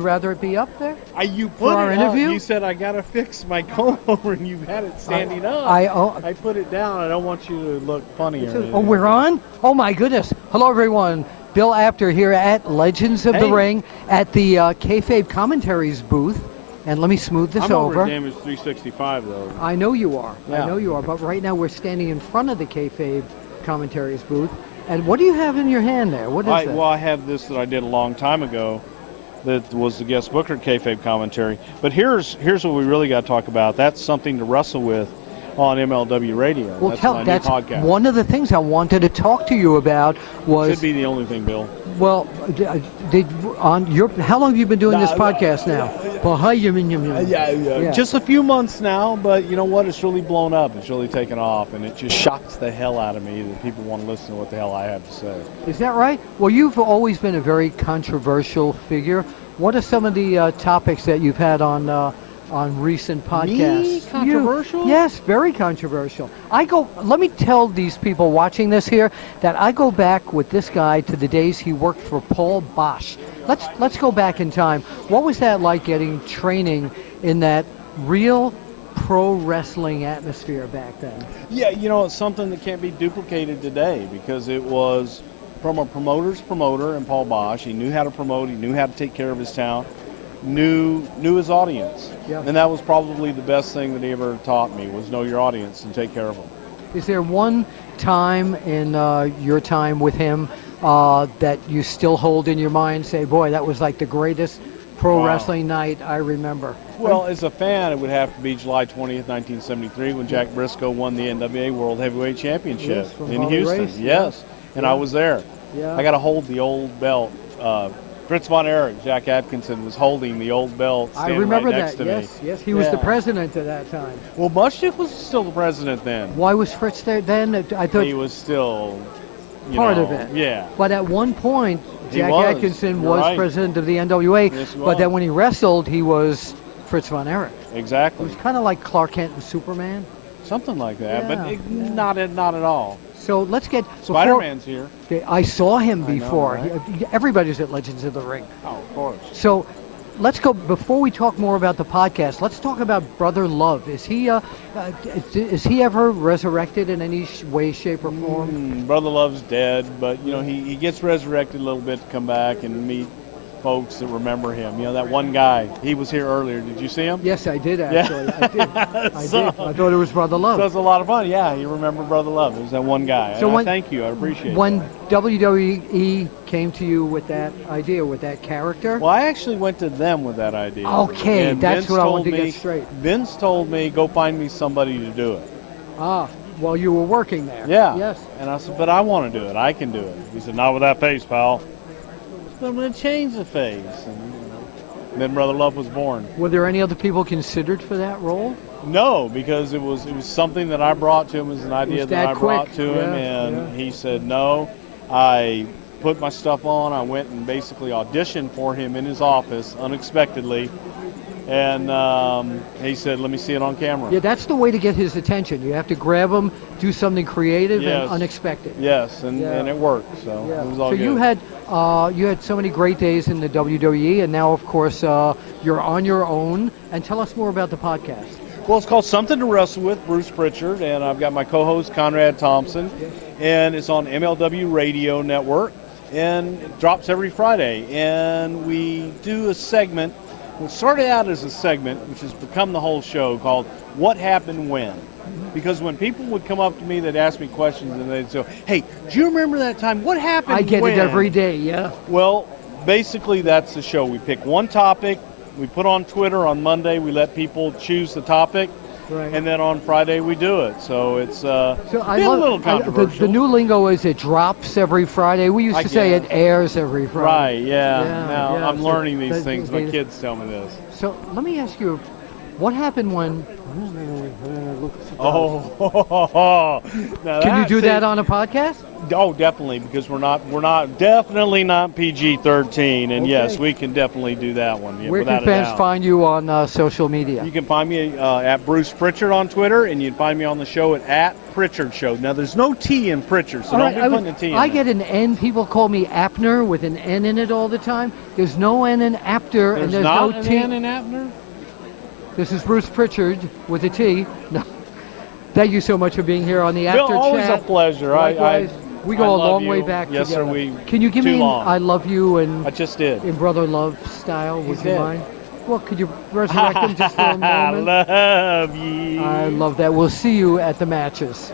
you rather it be up there? You put our it interview? up. You said I got to fix my comb over, and you had it standing up. I put it down. I don't want you to look funny. Oh, we're on? Oh, my goodness. Hello, everyone. Bill Apter here at Legends of the Ring at the Kayfabe Commentaries booth. And let me smooth this I'm over over. at Damage 365, though. I know you are. Yeah. I know you are. But right now we're standing in front of the Kayfabe Commentaries booth. And what do you have in your hand there? What is that? Well, I have this that I did a long time ago that was the guest booker at Kayfabe Commentary. But here's what we really got to talk about. That's something to wrestle with on MLW Radio. Well, that's my new podcast. One of the things I wanted to talk to you about was... Should be the only thing, Bill. Well, how long have you been doing this podcast now? Yeah. Just a few months now, but you know what? It's really blown up. It's really taken off, and it just shocks the hell out of me that people want to listen to what the hell I have to say. Is that right? Well, you've always been a very controversial figure. What are some of the topics that you've had on recent podcasts? Me? Controversial? Yes, very controversial. Let me tell these people watching this here that I go back with this guy to the days he worked for Paul Bosch. Let's go back in time. What was that like getting training in that real pro wrestling atmosphere back then? Yeah, it's something that can't be duplicated today because it was from a promoter's promoter and Paul Bosch. He knew how to promote. He knew how to take care of his talent. Knew his audience. Yeah. And that was probably the best thing that he ever taught me was know your audience and take care of them. Is there one time in your time with him that you still hold in your mind, say, boy, that was like the greatest pro wrestling night I remember? Well, as a fan, it would have to be July 20th, 1973, when Jack Briscoe won the NWA World Heavyweight Championship in Houston. Race. Yes, and I was there. Yeah. I got to hold the old belt. Fritz von Erich, Jack Atkinson, was holding the old belt. I remember right next that. To me. Yes, he was the president at that time. Well, Mushnick was still the president then. Why was Fritz there then? I thought he was still part of it. Yeah. But at one point, Jack Atkinson was president of the NWA. Yes, but then when he wrestled, he was Fritz von Erich. Exactly. It was kind of like Clark Kent and Superman. Something like that, not at all. So let's get... Spider-Man's here. Okay, I saw him before. I know, right? Everybody's at Legends of the Ring. Oh, of course. So let's go, before we talk more about the podcast, let's talk about Brother Love. Is he ever resurrected in any way, shape, or form? Brother Love's dead, but, he gets resurrected a little bit to come back and meet folks that remember him. That one guy, he was here earlier. Did you see him? Yes, I did, actually. Yeah. I did. I thought it was Brother Love. So it's a lot of fun. Yeah, you remember Brother Love. It was that one guy. So thank you. I appreciate it. When WWE came to you with that idea, with that character? Well, I actually went to them with that idea. Okay, and that's Vince what I wanted to me, get straight. Vince told me, go find me somebody to do it. Well, you were working there. Yeah. Yes. And I said, but I want to do it. I can do it. He said, not with that face, pal. But I'm going to change the face. And then Brother Love was born. Were there any other people considered for that role? No, because it was something that I brought to him as an idea that I brought to him, and he said no. I put my stuff on. I went and basically auditioned for him in his office unexpectedly. And he said, let me see it on camera. Yeah, that's the way to get his attention. You have to grab him, do something creative and unexpected. Yes, and it worked. So it was all good. So you had so many great days in the WWE, and now, of course, you're on your own. And tell us more about the podcast. Well, it's called Something to Wrestle With, Bruce Prichard, and I've got my co-host, Conrad Thompson, and it's on MLW Radio Network, and it drops every Friday. And we do a segment. It started out as a segment, which has become the whole show, called What Happened When? Because when people would come up to me, they'd ask me questions, and they'd say, hey, do you remember that time? What happened when? I get it every day, yeah. Well, basically, that's the show. We pick one topic. We put on Twitter on Monday. We let people choose the topic. Right. And then on Friday we do it. So it's a little controversial. The new lingo is it drops every Friday. We used to say it airs every Friday. Right, yeah. Now I'm learning these things. My kids tell me this. So let me ask you What happened when? Oh, now Can you do see- that on a podcast? Oh, definitely, because we're definitely not PG-13, and yes, Okay. we can definitely do that one. Yeah, Where without can a fans doubt. find you on social media? You can find me at Bruce Prichard on Twitter, and you can find me on the show at Prichard Show. Now, there's no T in Prichard, so All don't right, be putting a T in I there. get an N. People call me Apner with an N in it all the time. There's no N in Apter, and there's not no an T. N in Abner? This is Bruce Prichard with a T. No. Thank you so much for being here on the Bill, After always Chat. a pleasure. Likewise. We go I a love long way you. back Yes, together. sir. We Can you give too me long. I love you and I just did. in brother love style? Would He's you dead. mind? Well, could you resurrect him just for a I moment? love you. I love that. We'll see you at the matches.